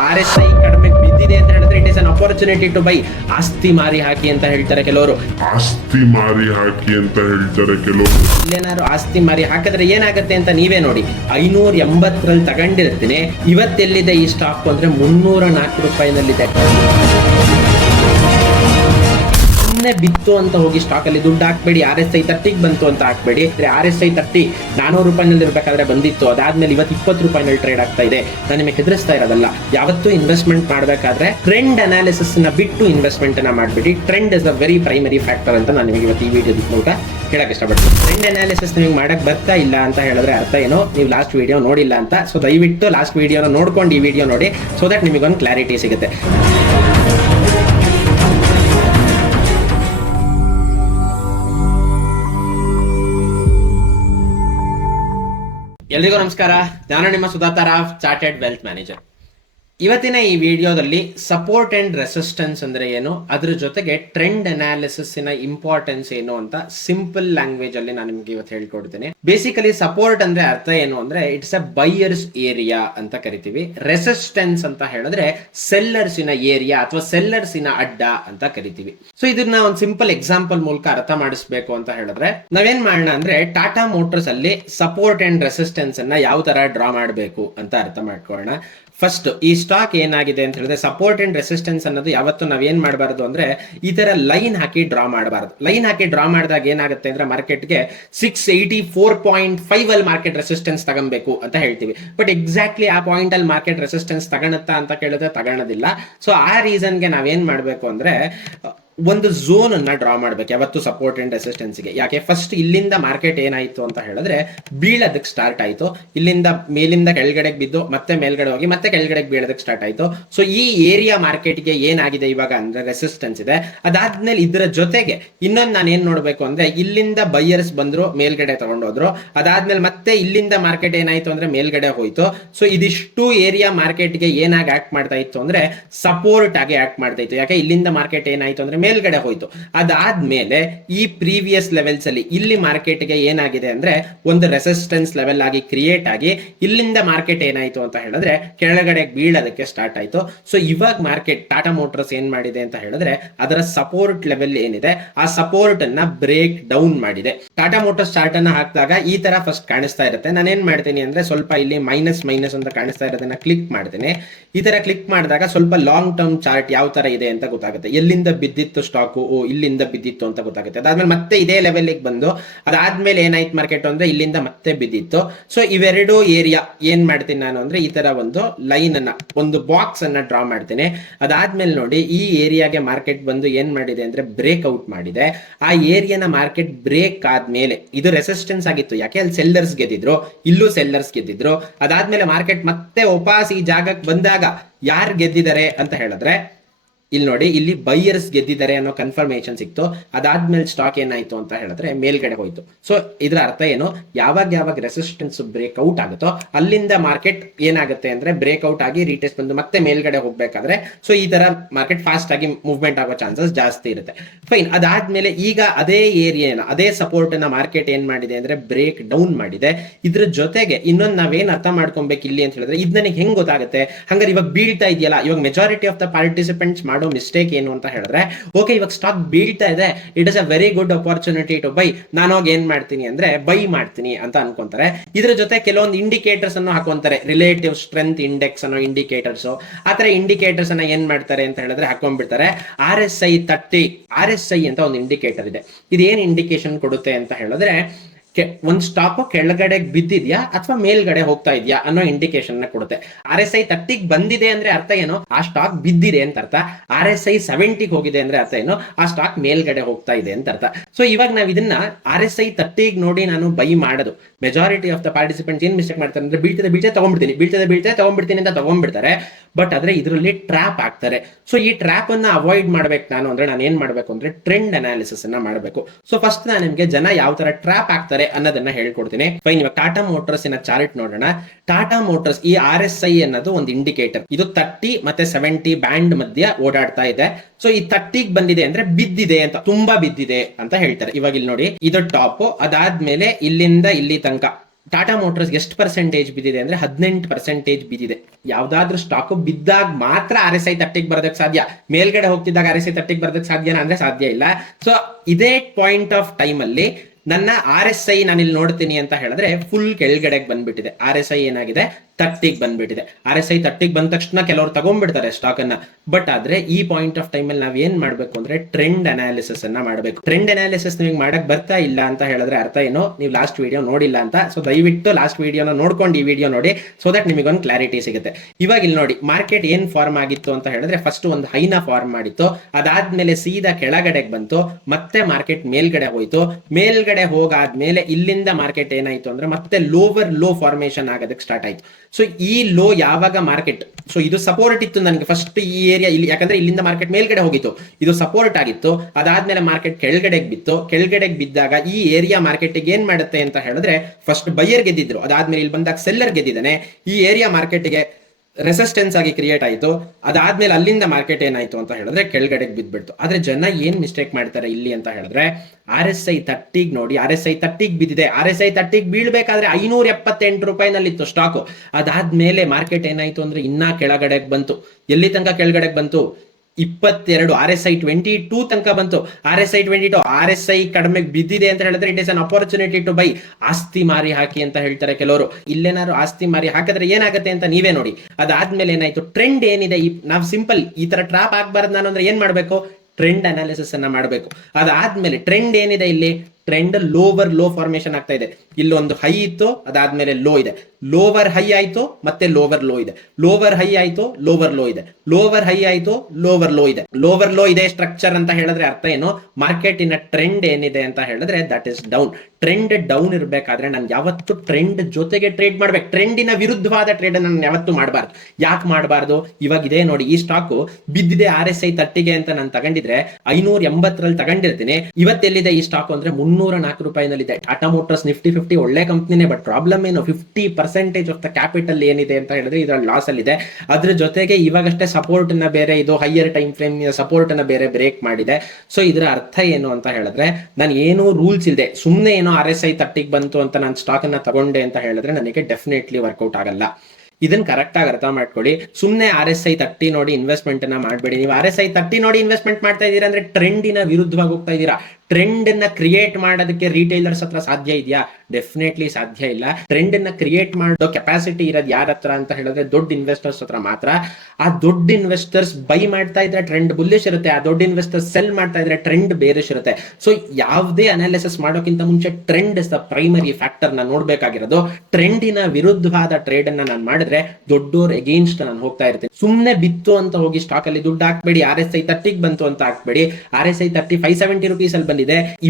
RSI ಕಡಿಮೆ ಬಿದ್ದಿದೆ ಅಂತ ಹೇಳಿದ್ರೆ it is an opportunity to buy. ಆಸ್ತಿ ಮಾರಿ ಹಾಕಿ ಅಂತ ಹೇಳ್ತಾರೆ ಕೆಲವರು. ಇಲ್ಲೇನಾದ್ರು ಆಸ್ತಿ ಮಾರಿ ಹಾಕಿದ್ರೆ ಏನಾಗುತ್ತೆ ಅಂತ ನೀವೇ ನೋಡಿ. 580ರಲ್ಲಿ ತಗೊಂಡಿರ್ತೀನಿ, ಇವತ್ತೆಲ್ಲಿದೆ ಈ ಸ್ಟಾಕ್ ಅಂದ್ರೆ 304 ರೂಪಾಯಿನಲ್ಲಿದೆ. ಬಿತ್ತು ಅಂತ ಹೋಗಿ ಸ್ಟಾಕ್ ಅಲ್ಲಿ ದುಡ್ಡು ಹಾಕ್ಬೇಡಿ. RSI 30 ಬಂತು ಅಂತ ಹಾಕ್ಬೇಡಿ. RSI 30 400 ರೂಪಾಯಿನಲ್ಲಿ ಇರ್ಬೇಕಾದ್ರೆ ಬಂದಿತ್ತು, ಅದಾದ್ಮೇಲೆ ಇವತ್ತು 20 ರೂಪಾಯಿನಲ್ಲಿ ಟ್ರೇಡ್ ಆಗ್ತಾ ಇದೆ. ನಾನು ನಿಮಗೆ ಹೆದರಿಸ್ತಾ ಇರೋದಲ್ಲ. ಯಾವತ್ತೂ ಇನ್ವೆಸ್ಟ್ಮೆಂಟ್ ಮಾಡಬೇಕಾದ್ರೆ ಟ್ರೆಂಡ್ ಅನಾಲಿಸಿಸ್ ನ ಬಿಟ್ಟು ಇನ್ವೆಸ್ಟ್ಮೆಂಟ್ ಅನ್ನ ಮಾಡ್ಬಿಡಿ. Trend is a very primary factor ಅಂತ ನಾನು ನಿಮಗೆ ಇವತ್ತು ಈ ವಿಡಿಯೋ ಮೂಲಕ ಹೇಳಕ್ ಇಷ್ಟಪಡ್ತೀನಿ. ಟ್ರೆಂಡ್ ಅನಾಲಿಸಿಸ್ ನಿಮಗೆ ಮಾಡಕ್ ಬರ್ತಾ ಇಲ್ಲ ಅಂತ ಹೇಳಿದ್ರೆ ಅರ್ಥ ಏನೋ ನೀವು ಲಾಸ್ಟ್ ವಿಡಿಯೋ ನೋಡಿಲ್ಲ ಅಂತ. ಸೊ ದಯವಿಟ್ಟು ಲಾಸ್ಟ್ ವಿಡಿಯೋನ ನೋಡ್ಕೊಂಡು ಈ ವಿಡಿಯೋ ನೋಡಿ, ಸೊ ದಟ್ ನಿಮಗೊಂದು ಕ್ಲಾರಿಟಿ ಸಿಗುತ್ತೆ. ಎಲ್ರಿಗೂ ನಮಸ್ಕಾರ. ನಾನು ನಿಮ್ಮ Sudhakar Rao, chartered wealth manager. ಇವತ್ತಿನ ಈ ವಿಡಿಯೋದಲ್ಲಿ ಸಪೋರ್ಟ್ ಅಂಡ್ ರೆಸಿಸ್ಟೆನ್ಸ್ ಅಂದ್ರೆ ಏನು, ಅದ್ರ ಜೊತೆಗೆ ಟ್ರೆಂಡ್ ಅನಾಲಿಸಿಸ್ ನ ಇಂಪಾರ್ಟೆನ್ಸ್ ಏನು ಅಂತ ಸಿಂಪಲ್ ಲ್ಯಾಂಗ್ವೇಜ್ ಅಲ್ಲಿ ನಾನು ನಿಮ್ಗೆ ಇವತ್ತು ಹೇಳ್ಕೊಡ್ತೀನಿ. ಬೇಸಿಕಲಿ ಸಪೋರ್ಟ್ ಅಂದ್ರೆ ಅರ್ಥ ಏನು ಅಂದ್ರೆ ಇಟ್ಸ್ ಅ ಬೈಯರ್ಸ್ ಏರಿಯಾ ಅಂತ ಕರಿತೀವಿ. ರೆಸಿಸ್ಟೆನ್ಸ್ ಅಂತ ಹೇಳಿದ್ರೆ ಸೆಲ್ಲರ್ಸ್ ಇನ ಏರಿಯಾ ಅಥವಾ ಸೆಲ್ಲರ್ಸ್ ಇನ ಅಡ್ಡ ಅಂತ ಕರಿತೀವಿ. ಸೊ ಇದನ್ನ ಒಂದು ಸಿಂಪಲ್ ಎಕ್ಸಾಂಪಲ್ ಮೂಲಕ ಅರ್ಥ ಮಾಡಿಸ್ಬೇಕು ಅಂತ ಹೇಳಿದ್ರೆ ನಾವೇನ್ ಮಾಡೋಣ ಅಂದ್ರೆ ಟಾಟಾ ಮೋಟರ್ಸ್ ಅಲ್ಲಿ ಸಪೋರ್ಟ್ ಅಂಡ್ ರೆಸಿಸ್ಟೆನ್ಸ್ ಅನ್ನ ಯಾವ ತರ ಡ್ರಾ ಮಾಡಬೇಕು ಅಂತ ಅರ್ಥ ಮಾಡ್ಕೊಳ್ಳೋಣ. ಫಸ್ಟ್ ಈ ಸ್ಟಾಕ್ ಏನಾಗಿದೆ ಅಂತ ಹೇಳಿದ್ರೆ ಸಪೋರ್ಟ್ ಅಂಡ್ ರೆಸಿಸ್ಟೆನ್ಸ್ ಅನ್ನೋದು ಯಾವತ್ತು ನಾವೇನ್ ಮಾಡಬಾರ್ದು ಅಂದ್ರೆ ಈ ತರ ಲೈನ್ ಹಾಕಿ ಡ್ರಾ ಮಾಡಬಾರ್ದು. ಲೈನ್ ಹಾಕಿ ಡ್ರಾ ಮಾಡಿದಾಗ ಏನಾಗುತ್ತೆ ಅಂದ್ರೆ ಮಾರ್ಕೆಟ್ಗೆ 684.5 ಅಲ್ಲಿ ಮಾರ್ಕೆಟ್ ರೆಸಿಸ್ಟೆನ್ಸ್ ತಗೊಬೇಕು ಅಂತ ಹೇಳ್ತೀವಿ. ಬಟ್ ಎಕ್ಸಾಕ್ಟ್ಲಿ ಆ ಪಾಯಿಂಟ್ ಅಲ್ಲಿ ಮಾರ್ಕೆಟ್ ರೆಸಿಸ್ಟೆನ್ಸ್ ತಗೊಳುತ್ತಾ ಅಂತ ಕೇಳಿದ್ರೆ ತಗೊಳ್ಳೋದಿಲ್ಲ. ಸೊ ಆ ರೀಸನ್ಗೆ ನಾವೇನ್ ಮಾಡ್ಬೇಕು ಅಂದ್ರೆ ಒಂದು ಝೋನ್ ಅನ್ನ ಡ್ರಾ ಮಾಡ್ಬೇಕು ಯಾವತ್ತು ಸಪೋರ್ಟ್ ಅಂಡ್ ರೆಸಿಸ್ಟೆನ್ಸ್ ಗೆ. ಯಾಕೆ ಫಸ್ಟ್ ಇಲ್ಲಿಂದ ಮಾರ್ಕೆಟ್ ಏನಾಯ್ತು ಅಂತ ಹೇಳಿದ್ರೆ ಬೀಳೋದಕ್ಕೆ ಸ್ಟಾರ್ಟ್ ಆಯ್ತು. ಇಲ್ಲಿಂದ ಮೇಲಿಂದ ಕೆಳಗಡೆಗೆ ಬಿದ್ದು ಮತ್ತೆ ಮೇಲ್ಗಡೆ ಹೋಗಿ ಮತ್ತೆ ಕೆಳಗಡೆಗೆ ಬೀಳೋದಕ್ಕೆ ಸ್ಟಾರ್ಟ್ ಆಯ್ತು. ಸೊ ಈ ಏರಿಯಾ ಮಾರ್ಕೆಟ್ಗೆ ಏನಾಗಿದೆ ಇವಾಗ ಅಂದ್ರೆ ರೆಸಿಸ್ಟೆನ್ಸ್ ಇದೆ. ಅದಾದ್ಮೇಲೆ ಇದರ ಜೊತೆಗೆ ಇನ್ನೊಂದು ನಾನು ಏನ್ ನೋಡ್ಬೇಕು ಅಂದ್ರೆ ಇಲ್ಲಿಂದ ಬೈಯರ್ಸ್ ಬಂದ್ರು, ಮೇಲ್ಗಡೆ ತಗೊಂಡೋದ್ರು. ಅದಾದ್ಮೇಲೆ ಮತ್ತೆ ಇಲ್ಲಿಂದ ಮಾರ್ಕೆಟ್ ಏನಾಯ್ತು ಅಂದ್ರೆ ಮೇಲ್ಗಡೆ ಹೋಯ್ತು. ಸೊ ಇದಿಷ್ಟು ಏರಿಯಾ ಮಾರ್ಕೆಟ್ಗೆ ಏನಾಗಿ ಆಕ್ಟ್ ಮಾಡ್ತಾ ಇತ್ತು ಅಂದ್ರೆ ಸಪೋರ್ಟ್ ಆಗಿ ಆಕ್ಟ್ ಮಾಡ್ತಾ ಇತ್ತು. ಯಾಕೆ ಇಲ್ಲಿಂದ ಮಾರ್ಕೆಟ್ ಏನಾಯ್ತು ಅಂದ್ರೆ ಮೇಲ್ಗಡೆ ಹೋಯ್ತು. ಅದಾದ್ಮೇಲೆ ಈ ಪ್ರೀವಿಯಸ್ ಲೆವೆಲ್ಸ್ ಅಲ್ಲಿ ಇಲ್ಲಿ ಮಾರ್ಕೆಟ್ಗೆ ಏನಾಗಿದೆ ಅಂದ್ರೆ ಒಂದು ರೆಸಿಸ್ಟೆನ್ಸ್ ಲೆವೆಲ್ ಆಗಿ ಕ್ರಿಯೇಟ್ ಆಗಿ ಇಲ್ಲಿಂದ ಮಾರ್ಕೆಟ್ ಏನಾಯ್ತು ಅಂತ ಹೇಳಿದ್ರೆ ಕೆಳಗಡೆ ಬೀಳೋದಕ್ಕೆ ಸ್ಟಾರ್ಟ್ ಆಯ್ತು. ಸೊ ಇವಾಗ ಮಾರ್ಕೆಟ್ ಟಾಟಾ ಮೋಟರ್ಸ್ ಏನ್ ಮಾಡಿದೆ ಅಂತ ಹೇಳಿದ್ರೆ ಅದರ ಸಪೋರ್ಟ್ ಲೆವೆಲ್ ಏನಿದೆ ಆ ಸಪೋರ್ಟ್ ಅನ್ನ ಬ್ರೇಕ್ ಡೌನ್ ಮಾಡಿದೆ. ಟಾಟಾ ಮೋಟರ್ಸ್ ಚಾರ್ಟ್ ಅನ್ನ ಹಾಕಿದಾಗ ಈ ತರ ಫಸ್ಟ್ ಕಾಣಿಸ್ತಾ ಇರುತ್ತೆ. ನಾನು ಏನ್ ಮಾಡ್ತೀನಿ ಅಂದ್ರೆ ಸ್ವಲ್ಪ ಇಲ್ಲಿ ಮೈನಸ್ ಅಂತ ಕಾಣಿಸ್ತಾ ಇರೋದನ್ನ ಕ್ಲಿಕ್ ಮಾಡ್ತೀನಿ. ಈ ತರ ಕ್ಲಿಕ್ ಮಾಡಿದಾಗ ಸ್ವಲ್ಪ ಲಾಂಗ್ ಟರ್ಮ್ ಚಾರ್ಟ್ ಯಾವ ತರ ಇದೆ ಅಂತ ಗೊತ್ತಾಗುತ್ತೆ. ಎಲ್ಲಿಂದ ಬಿದ್ದಿತ್ತು ಸ್ಟಾಕು, ಇಲ್ಲಿಂದ ಬಿದ್ದಿತ್ತು ಅಂತ ಗೊತ್ತಾಗುತ್ತೆ. ಅದಾದ್ಮೇಲೆ ಮತ್ತೆ ಇದೇ ಲೆವೆಲ್ ಬಂದು ಅದಾದ್ಮೇಲೆ ಏನಾಯ್ತು ಮಾರ್ಕೆಟ್ ಅಂದ್ರೆ ಇಲ್ಲಿಂದ ಮತ್ತೆ ಬಿದ್ದಿತ್ತು. ಸೊ ಇವೆರಡು ಏರಿಯಾ ಏನ್ ಮಾಡ್ತೀನಿ ನಾನು ಅಂದ್ರೆ ಈ ತರ ಒಂದು ಲೈನ್ ಅನ್ನ ಒಂದು ಬಾಕ್ಸ್ ಅನ್ನ ಡ್ರಾ ಮಾಡ್ತೀನಿ. ಅದಾದ್ಮೇಲೆ ನೋಡಿ ಈ ಏರಿಯಾಗೆ ಮಾರ್ಕೆಟ್ ಬಂದು ಏನ್ ಮಾಡಿದೆ ಅಂದ್ರೆ ಬ್ರೇಕ್ ಔಟ್ ಮಾಡಿದೆ. ಆ ಏರಿಯಾನ ಮಾರ್ಕೆಟ್ ಬ್ರೇಕ್ ಆದ್ಮೇಲೆ ಇದು ರೆಸಿಸ್ಟೆನ್ಸ್ ಆಗಿತ್ತು. ಯಾಕೆ ಅಲ್ಲಿ ಸೆಲ್ಲರ್ಸ್ ಗೆದ್ದಿದ್ರು, ಇಲ್ಲೂ ಸೆಲ್ಲರ್ಸ್ ಗೆದ್ದಿದ್ರು. ಅದಾದ್ಮೇಲೆ ಮಾರ್ಕೆಟ್ ಮತ್ತೆ ವಾಪಸ್ ಈ ಜಾಗಕ್ಕೆ ಬಂದಾಗ ಯಾರು ಗೆದ್ದಿದ್ದಾರೆ ಅಂತ ಹೇಳಿದ್ರೆ ಇಲ್ಲಿ ನೋಡಿ ಇಲ್ಲಿ ಬೈಯರ್ಸ್ ಗೆದ್ದಿದ್ದಾರೆ ಅನ್ನೋ ಕನ್ಫರ್ಮೇಶನ್ ಸಿಕ್ತು. ಅದಾದ್ಮೇಲೆ ಸ್ಟಾಕ್ ಏನಾಯ್ತು ಅಂತ ಹೇಳಿದ್ರೆ ಮೇಲ್ಗಡೆ ಹೋಯ್ತು. ಸೊ ಇದರ ಅರ್ಥ ಏನು, ಯಾವಾಗ ರೆಸಿಸ್ಟೆನ್ಸ್ ಬ್ರೇಕ್ ಔಟ್ ಆಗುತ್ತೋ ಅಲ್ಲಿಂದ ಮಾರ್ಕೆಟ್ ಏನಾಗುತ್ತೆ ಅಂದ್ರೆ ಬ್ರೇಕ್ ಔಟ್ ಆಗಿ ರೀಟೆಸ್ಟ್ ಬಂದು ಮತ್ತೆ ಮೇಲ್ಗಡೆ ಹೋಗ್ಬೇಕಾದ್ರೆ ಸೊ ಈ ತರ ಮಾರ್ಕೆಟ್ ಫಾಸ್ಟ್ ಆಗಿ ಮೂವ್ಮೆಂಟ್ ಆಗೋ ಚಾನ್ಸಸ್ ಜಾಸ್ತಿ ಇರುತ್ತೆ. ಫೈನ್. ಅದಾದ್ಮೇಲೆ ಈಗ ಅದೇ ಏರಿಯಾನ ಅದೇ ಸಪೋರ್ಟ್ ನ ಮಾರ್ಕೆಟ್ ಏನ್ ಮಾಡಿದೆ ಅಂದ್ರೆ ಬ್ರೇಕ್ ಡೌನ್ ಮಾಡಿದೆ. ಇದ್ರ ಜೊತೆಗೆ ಇನ್ನೊಂದು ನಾವೇನ್ ಅರ್ಥ ಮಾಡ್ಕೊಬೇಕು ಇಲ್ಲಿ ಅಂತ ಹೇಳಿದ್ರೆ ಇದು ನನಗೆ ಹೆಂಗ್ ಗೊತ್ತಾಗುತ್ತೆ, ಹಂಗಾರೆ ಇವಾಗ ಬೀಳ್ತಾ ಇದೆಯಲ್ಲ, ಇವಾಗ majority of the participants mistake ಏನು ಅಂತ ಹೇಳಿದ್ರೆ ಓಕೆ ಇವಾಗ ಸ್ಟಾಕ್ ಬೀಳ್ತಾ ಇದೆ, it is a very good opportunity to buy, ನಾನು ಹೋಗಿ ಏನ್ ಮಾಡ್ತೀನಿ ಅಂದ್ರೆ ಬೈ ಮಾಡ್ತೀನಿ ಅಂತ ಅನ್ಕೊಂತಾರೆ. ಇದ್ರ ಜೊತೆ ಕೆಲವೊಂದು ಇಂಡಿಕೇಟರ್ಸ್ ಅನ್ನು ಹಾಕೊಂತಾರೆ, ರಿಲೇಟಿವ್ ಸ್ಟ್ರೆಂತ್ ಇಂಡೆಕ್ಸ್ ಅನ್ನೋ ಇಂಡಿಕೇಟರ್ಸ್. ಆತರ ಇಂಡಿಕೇಟರ್ಸ್ ಅನ್ನ ಏನ್ ಮಾಡ್ತಾರೆ ಅಂತ ಹೇಳಿದ್ರೆ ಹಾಕೊಂಡ್ಬಿಡ್ತಾರೆ. RSI 30 RSI ಅಂತ ಒಂದು ಇಂಡಿಕೇಟರ್ ಇದೆ. ಇದೇನ್ ಇಂಡಿಕೇಶನ್ ಕೊಡುತ್ತೆ ಅಂತ ಹೇಳಿದ್ರೆ ಒಂದ್ ಸ್ಟಾಕ್ ಕೆಳಗಡೆ ಬಿದ್ದಿದ್ಯಾ ಅಥವಾ ಮೇಲ್ಗಡೆ ಹೋಗ್ತಾ ಇದೆಯಾ ಅನ್ನೋ ಇಂಡಿಕೇಶನ್ ಕೊಡುತ್ತೆ. RSI 30 ಬಂದಿದೆ ಅಂದ್ರೆ ಅರ್ಥ ಏನು, ಆ ಸ್ಟಾಕ್ ಬಿದ್ದಿದೆ ಅಂತ ಅರ್ಥ. RSI 70 ಹೋಗಿದೆ ಅಂದ್ರೆ ಅರ್ಥ ಏನು, ಆ ಸ್ಟಾಕ್ ಮೇಲ್ಗಡೆ ಹೋಗ್ತಾ ಇದೆ ಅಂತ ಅರ್ಥ. ಸೊ ಇವಾಗ ನಾವ್ ಇದನ್ನ RSI 30 ನೋಡಿ ನಾನು ಬೈ ಮಾಡೋದು. ಮೆಜಾರಿಟಿ ಆಫ್ ದ ಪಾರ್ಟಿಸಿಪೆಂಟ್ಸ್ ಏನ್ ಮಿಸ್ಟೇಕ್ ಮಾಡ್ತಾರೆ ಅಂದ್ರೆ ಬೀಳ್ತದೆ ತಗೊಂಡ್ಬಿಡ್ತೀನಿ ಅಂತ ತಗೊಂಡ್ಬಿಡ್ತಾರೆ. ಬಟ್ ಆದ್ರೆ ಇದರಲ್ಲಿ ಟ್ರ್ಯಾಪ್ ಆಗ್ತಾರೆ. ಸೊ ಈ ಟ್ರ್ಯಾಪ್ ಅನ್ನ ಅವಾಯ್ಡ್ ಮಾಡ್ಬೇಕು ನಾನು ಏನ್ ಮಾಡ್ಬೇಕು ಅಂದ್ರೆ ಟ್ರೆಂಡ್ ಅನಾಲಿಸಿಸ್ ಅನ್ನ ಮಾಡಬೇಕು. ಸೊ ಫಸ್ಟ್ ನಾನು ನಿಮ್ಗೆ ಜನ ಯಾವ ತರ ಟ್ರ್ಯಾಪ್ ಆಗ್ತಾರೆ ಅನ್ನೋದನ್ನ ಹೇಳ್ಕೊಡ್ತೀನಿ. ಫೈನ್. ಇವಾಗ ಟಾಟಾ ಮೋಟರ್ಸ್ ಇನ ಚಾರ್ಟ್ ನೋಡೋಣ. ಟಾಟಾ ಮೋಟರ್ಸ್ ಈ RSI ಅನ್ನೋದು ಒಂದು ಇಂಡಿಕೇಟರ್. ಇದು 30 ಮತ್ತೆ 70 ಬ್ಯಾಂಡ್ ಮಧ್ಯ ಓಡಾಡ್ತಾ ಇದೆ. ಸೊ ಈ 30 ಬಂದಿದೆ ಅಂದ್ರೆ ಬಿದ್ದಿದೆ ಅಂತ, ತುಂಬಾ ಬಿದ್ದಿದೆ ಅಂತ ಹೇಳ್ತಾರೆ. ಇವಾಗ ಇಲ್ಲಿ ನೋಡಿ ಇದು ಟಾಪ್, ಅದಾದ್ಮೇಲೆ ಇಲ್ಲಿಂದ ಇಲ್ಲಿ ತನಕ ಟಾಟಾ ಮೋಟರ್ಸ್ ಎಷ್ಟು ಪರ್ಸೆಂಟೇಜ್ ಬಿದ್ದಿದೆ ಅಂದ್ರೆ 18% ಬಿದ್ದಿದೆ. ಯಾವ್ದಾದ್ರು ಸ್ಟಾಕ್ ಬಿದ್ದಾಗ ಮಾತ್ರ RSI 30 ಬರೋದಕ್ಕೆ ಸಾಧ್ಯ. ಮೇಲ್ಗಡೆ ಹೋಗ್ತಿದ್ದಾಗ RSI 30 ಬರೋದಕ್ಕೆ ಸಾಧ್ಯನಾ ಅಂದ್ರೆ ಸಾಧ್ಯ ಇಲ್ಲ. ಸೊ ಇದೇ ಪಾಯಿಂಟ್ ಆಫ್ ಟೈಮ್ ಅಲ್ಲಿ ನನ್ನ RSI ನಾನಿಲ್ಲಿ ನೋಡ್ತೀನಿ ಅಂತ ಹೇಳಿದ್ರೆ ಫುಲ್ ಕೆಳಗಡೆಗೆ ಬಂದ್ಬಿಟ್ಟಿದೆ. RSI ಏನಾಗಿದೆ 30 ಬಂದ್ಬಿಟ್ಟಿದೆ. RSI 30 ಬಂದ ತಕ್ಷಣ ಕೆಲವರು ತಗೊಂಡ್ಬಿಡ್ತಾರೆ ಸ್ಟಾಕ್ ಅನ್ನ. ಬಟ್ ಆದ್ರೆ ಈ ಪಾಯಿಂಟ್ ಆಫ್ ಟೈಮ್ ಅಲ್ಲಿ ನಾವ್ ಏನ್ ಮಾಡ್ಬೇಕು ಅಂದ್ರೆ ಟ್ರೆಂಡ್ ಅನಾಲಿಸಿಸ್ ಅನ್ನ ಮಾಡ್ಬೇಕು. ಟ್ರೆಂಡ್ ಅನಾಲಿಸಿಸ್ ನಿಮಗೆ ಮಾಡಕ್ ಬರ್ತಾ ಇಲ್ಲ ಅಂತ ಹೇಳಿದ್ರೆ ಅರ್ಥ ಏನೋ ನೀವು ಲಾಸ್ಟ್ ವಿಡಿಯೋ ನೋಡಿಲ್ಲ ಅಂತ. ಸೊ ದಯವಿಟ್ಟು ಲಾಸ್ಟ್ ವಿಡಿಯೋನ ನೋಡ್ಕೊಂಡು ಈ ವಿಡಿಯೋ ನೋಡಿ, ಸೊ ದಟ್ ನಿಮಗೊಂದು ಕ್ಲಾರಿಟಿ ಸಿಗುತ್ತೆ. ಇವಾಗ ಇಲ್ಲಿ ನೋಡಿ ಮಾರ್ಕೆಟ್ ಏನ್ ಫಾರ್ಮ್ ಆಗಿತ್ತು ಅಂತ ಹೇಳಿದ್ರೆ ಫಸ್ಟ್ ಒಂದು ಹೈನ ಫಾರ್ಮ್ ಮಾಡಿತ್ತು, ಅದಾದ್ಮೇಲೆ ಸೀದಾ ಕೆಳಗಡೆಗೆ ಬಂತು, ಮತ್ತೆ ಮಾರ್ಕೆಟ್ ಮೇಲ್ಗಡೆ ಹೋಯ್ತು. ಮೇಲ್ಗಡೆ ಹೋಗಾದ್ಮೇಲೆ ಇಲ್ಲಿಂದ ಮಾರ್ಕೆಟ್ ಏನಾಯ್ತು ಅಂದ್ರೆ ಮತ್ತೆ ಲೋವರ್ ಲೋ ಫಾರ್ಮೇಶನ್ ಆಗೋದಕ್ಕೆ ಸ್ಟಾರ್ಟ್ ಆಯ್ತು. ಸೊ ಈ ಲೋ ಯಾವಾಗ ಮಾರ್ಕೆಟ್, ಸೊ ಇದು ಸಪೋರ್ಟ್ ಇತ್ತು ನನಗೆ ಫಸ್ಟ್ ಈ ಏರಿಯಾ ಇಲ್ಲಿ, ಯಾಕಂದ್ರೆ ಇಲ್ಲಿಂದ ಮಾರ್ಕೆಟ್ ಮೇಲ್ಗಡೆ ಹೋಗಿತ್ತು, ಇದು ಸಪೋರ್ಟ್ ಆಗಿತ್ತು. ಅದಾದ್ಮೇಲೆ ಮಾರ್ಕೆಟ್ ಕೆಳಗಡೆಗೆ ಬಿತ್ತು. ಕೆಳಗಡೆಗೆ ಬಿದ್ದಾಗ ಈ ಏರಿಯಾ ಮಾರ್ಕೆಟ್ ಏನ್ ಮಾಡುತ್ತೆ ಅಂತ ಹೇಳಿದ್ರೆ ಫಸ್ಟ್ ಬೈಯರ್ ಗೆದ್ದಿದ್ರು, ಅದಾದ್ಮೇಲೆ ಇಲ್ಲಿ ಬಂದಾಗ ಸೆಲ್ಲರ್ ಗೆದ್ದಿದ್ದಾನೆ. ಈ ಏರಿಯಾ ಮಾರ್ಕೆಟ್ಗೆ ರೆಸಿಸ್ಟೆನ್ಸ್ ಆಗಿ ಕ್ರಿಯೇಟ್ ಆಯಿತು. ಅದಾದ್ಮೇಲೆ ಅಲ್ಲಿಂದ ಮಾರ್ಕೆಟ್ ಏನಾಯ್ತು ಅಂತ ಹೇಳಿದ್ರೆ ಕೆಳಗಡೆಗೆ ಬಿದ್ಬಿಡ್ತು. ಆದ್ರೆ ಜನ ಏನ್ ಮಿಸ್ಟೇಕ್ ಮಾಡ್ತಾರೆ ಇಲ್ಲಿ ಅಂತ ಹೇಳಿದ್ರೆ RSI 30 ನೋಡಿ, RSI 30 ಬಿದ್ದಿದೆ. RSI 30 ಬೀಳ್ಬೇಕಾದ್ರೆ 578 ರೂಪಾಯಿನಲ್ಲಿತ್ತು ಸ್ಟಾಕ್. ಅದಾದ್ಮೇಲೆ ಮಾರ್ಕೆಟ್ ಏನಾಯ್ತು ಅಂದ್ರೆ ಇನ್ನ ಕೆಳಗಡೆಗೆ ಬಂತು. ಎಲ್ಲಿ ತನಕ ಕೆಳಗಡೆಗೆ ಬಂತು? 22 RSI 22 ತನಕ ಬಂತು. RSI 22 RSI ಕಡಿಮೆ ಬಿದ್ದಿದೆ ಅಂತ ಹೇಳಿದ್ರೆ it is an opportunity to buy. ಆಸ್ತಿ ಮಾರಿ ಹಾಕಿ ಅಂತ ಹೇಳ್ತಾರೆ ಕೆಲವರು. ಇಲ್ಲೇನಾದ್ರು ಆಸ್ತಿ ಮಾರಿ ಹಾಕಿದ್ರೆ ಏನಾಗುತ್ತೆ ಅಂತ ನೀವೇ ನೋಡಿ. ಅದಾದ್ಮೇಲೆ ಏನಾಯ್ತು, ಟ್ರೆಂಡ್ ಏನಿದೆ, ನಾವು ಸಿಂಪಲ್ ಈ ತರ ಟ್ರಾಪ್ ಆಗ್ಬಾರ್ದು ನಾನು ಅಂದ್ರೆ ಏನ್ ಮಾಡ್ಬೇಕು, ಟ್ರೆಂಡ್ ಅನಾಲಿಸಿಸ್ ಅನ್ನ ಮಾಡಬೇಕು. ಅದಾದ್ಮೇಲೆ ಟ್ರೆಂಡ್ ಏನಿದೆ ಇಲ್ಲಿ, ಟ್ರೆಂಡ್ ಲೋವರ್ ಲೋ ಫಾರ್ಮೇಶನ್ ಆಗ್ತಾ ಇದೆ. ಇಲ್ಲೊಂದು ಹೈ ಇತ್ತು, ಅದಾದ್ಮೇಲೆ ಲೋ ಇದೆ. ಲೋವರ್ ಹೈ ಆಯ್ತು, ಮತ್ತೆ ಲೋವರ್ ಲೋ ಇದೆ. ಲೋವರ್ ಹೈ ಆಯ್ತು, ಲೋವರ್ ಲೋ ಇದೆ. ಲೋವರ್ ಹೈ ಆಯ್ತು, ಲೋವರ್ ಲೋ ಇದೆ. ಲೋವರ್ ಲೋ ಇದೆ ಸ್ಟ್ರಕ್ಚರ್ ಅಂತ ಹೇಳಿದ್ರೆ ಅರ್ಥ ಏನು, ಮಾರ್ಕೆಟಿನ ಟ್ರೆಂಡ್ ಏನಿದೆ ಅಂತ ಹೇಳಿದ್ರೆ that is down. Trend down ಇರಬೇಕಾದ್ರೆ ನಾನು ಯಾವತ್ತು ಟ್ರೆಂಡ್ ಜೊತೆಗೆ ಟ್ರೇಡ್ ಮಾಡ್ಬೇಕು. ಟ್ರೆಂಡಿನ ವಿರುದ್ಧವಾದ ಟ್ರೇಡ್ ನಾನು ಯಾವತ್ತು ಮಾಡಬಾರ್ದು. ಯಾಕೆ ಮಾಡಬಾರ್ದು? ಇವಾಗ ಇದೇ ನೋಡಿ, ಈ ಸ್ಟಾಕ್ ಬಿದ್ದಿದೆ RSI 30 ಅಂತ ನಾನು ತಗೊಂಡಿದ್ರೆ 580 ತಗೊಂಡಿರ್ತೀನಿ. ಇವತ್ತೆಲ್ಲಿದೆ ಈ ಸ್ಟಾಕ್ ಅಂದ್ರೆ 304 ರೂಪಾಯಿನಲ್ಲಿದೆ. ಟಾಟಾ ಮೋಟರ್ಸ್ ನಿಫ್ಟಿ 50 ಒಳ್ಳೆ ಕಂಪ್ನಿನೇ. ಬಟ್ ಪ್ರಾಬ್ಲಮ್ ಏನು, 50% ಆಫ್ ದ ಕ್ಯಾಪಿಟಲ್ ಏನಿದೆ ಅಂತ ಹೇಳಿದ್ರೆ ಇದ್ರಲ್ಲಿ ಲಾಸ್ ಅಲ್ಲಿ ಇದೆ. ಅದ್ರ ಜೊತೆಗೆ ಇವಾಗಷ್ಟೇ ಸಪೋರ್ಟ್ ನ ಬೇರೆ, ಇದು ಹೈಯರ್ ಟೈಮ್ ಫ್ರೇಮ್ ಸಪೋರ್ಟ್ ನ ಬೇರೆ ಬ್ರೇಕ್ ಮಾಡಿದೆ. ಸೊ ಇದರ ಅರ್ಥ ಏನು ಅಂತ ಹೇಳಿದ್ರೆ ನಾನು ಏನು ರೂಲ್ಸ್ ಇಲ್ಲದೆ ಸುಮ್ಮನೆ ಏನೋ RSI 30 ಬಂತು ಅಂತ ನಾನು ಸ್ಟಾಕ್ ಅನ್ನ ತಗೊಂಡೆ ಅಂತ ಹೇಳಿದ್ರೆ ನನಗೆ ಡೆಫಿನೆಟ್ಲಿ ವರ್ಕೌಟ್ ಆಗಲ್ಲ. ಇದನ್ನ ಕರೆಕ್ಟ್ ಆಗಿ ಅರ್ಥ ಮಾಡ್ಕೊಳ್ಳಿ. ಸುಮ್ಮನೆ RSI 30 ನೋಡಿ ಇನ್ವೆಸ್ಟ್ಮೆಂಟ್ ಅನ್ನ ಮಾಡಬೇಡಿ. ನೀವು RSI 30 ನೋಡಿ ಇನ್ವೆಸ್ಟ್ಮೆಂಟ್ ಮಾಡ್ತಾ ಇದ್ದೀರಾ ಅಂದ್ರೆ ಟ್ರೆಂಡಿನ ವಿರುದ್ಧವಾಗಿ ಹೋಗ್ತಾ ಇದ್ದೀರಾ. ಟ್ರೆಂಡ್ ಅನ್ನ ಕ್ರಿಯೇಟ್ ಮಾಡೋದಕ್ಕೆ ರಿಟೇಲರ್ಸ್ ಹತ್ರ ಸಾಧ್ಯ ಇದೆಯಾ? ಡೆಫಿನೆಟ್ಲಿ ಸಾಧ್ಯ ಇಲ್ಲ. ಟ್ರೆಂಡ್ ಅನ್ನ ಕ್ರಿಯೇಟ್ ಮಾಡೋ ಕೆಪಾಸಿಟಿ ಇರೋದು ಯಾರ ಹತ್ರ ಅಂತ ಹೇಳಿದ್ರೆ ದೊಡ್ಡ ಇನ್ವೆಸ್ಟರ್ಸ್ ಹತ್ರ ಮಾತ್ರ. ಆ ದೊಡ್ಡ ಇನ್ವೆಸ್ಟರ್ಸ್ ಬೈ ಮಾಡ್ತಾ ಇದ್ರೆ ಟ್ರೆಂಡ್ ಬುಲ್ಲಿಶ್ ಇರುತ್ತೆ, ಆ ದೊಡ್ಡ ಇನ್ವೆಸ್ಟರ್ಸ್ ಸೆಲ್ ಮಾಡ್ತಾ ಇದ್ರೆ ಟ್ರೆಂಡ್ ಬೇರೆ ಇರುತ್ತೆ. ಸೊ ಯಾವುದೇ ಅನಾಲಿಸಿಸ್ ಮಾಡೋಕ್ಕಿಂತ ಮುಂಚೆ trend is the primary factor ನಾನು ನೋಡ್ಬೇಕಾಗಿರೋದು. ಟ್ರೆಂಡಿನ ವಿರುದ್ಧವಾದ ಟ್ರೇಡ್ ಅನ್ನ ನಾನು ಮಾಡಿದ್ರೆ ದೊಡ್ಡೋರ್ ಅಗೇನ್ಸ್ಟ್ ನಾನು ಹೋಗ್ತಾ ಇರ್ತೀನಿ. ಸುಮ್ಮನೆ ಬಿತ್ತು ಅಂತ ಹೋಗಿ ಸ್ಟಾಕ್ ಅಲ್ಲಿ ದುಡ್ಡು ಹಾಕ್ಬೇಡಿ. RSI 30 ಬಂತು ಅಂತ ಹಾಕ್ಬೇಡಿ. RSI 30 570 ರೂಪೀಸ್ ಅಲ್ಲಿ ಬಂದಿದೆ.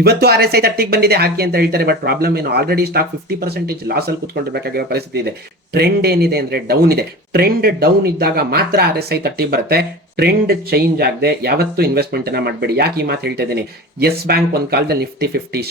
ಇವತ್ತು RSI 30 ಬಂದಿದೆ ಹಾಕಿ ಅಂತ ಹೇಳ್ತಾರೆ. ಬಟ್ ಪ್ರಾಬ್ಲಮ್ ಏನು, ಆಲ್ರೆಡಿ ಸ್ಟಾಕ್ 50% ಲಾಸ್ ಅಲ್ಲಿ ಕುತ್ಕೊಂಡಿರ್ಬೇಕಾಗಿರೋ ಪರಿಸ್ಥಿತಿ ಇದೆ. ಟ್ರೆಂಡ್ ಏನಿದೆ ಅಂದ್ರೆ ಡೌನ್ ಇದೆ. ಟ್ರೆಂಡ್ ಡೌನ್ ಇದ್ದಾಗ ಮಾತ್ರ RSI 30 ಬರುತ್ತೆ. ಟ್ರೆಂಡ್ ಚೇಂಜ್ ಆಗದೆ ಯಾವತ್ತೂ ಇನ್ವೆಸ್ಟ್ಮೆಂಟ್ ಅನ್ನ ಮಾಡಬೇಡಿ. ಯಾಕೆ ಈ ಮಾತು ಹೇಳ್ತಾ ಇದ್ದೀನಿ, ಯೆಸ್ ಬ್ಯಾಂಕ್ ಒಂದ್ ಕಾಲದಲ್ಲಿ ನಿಫ್ಟಿ 50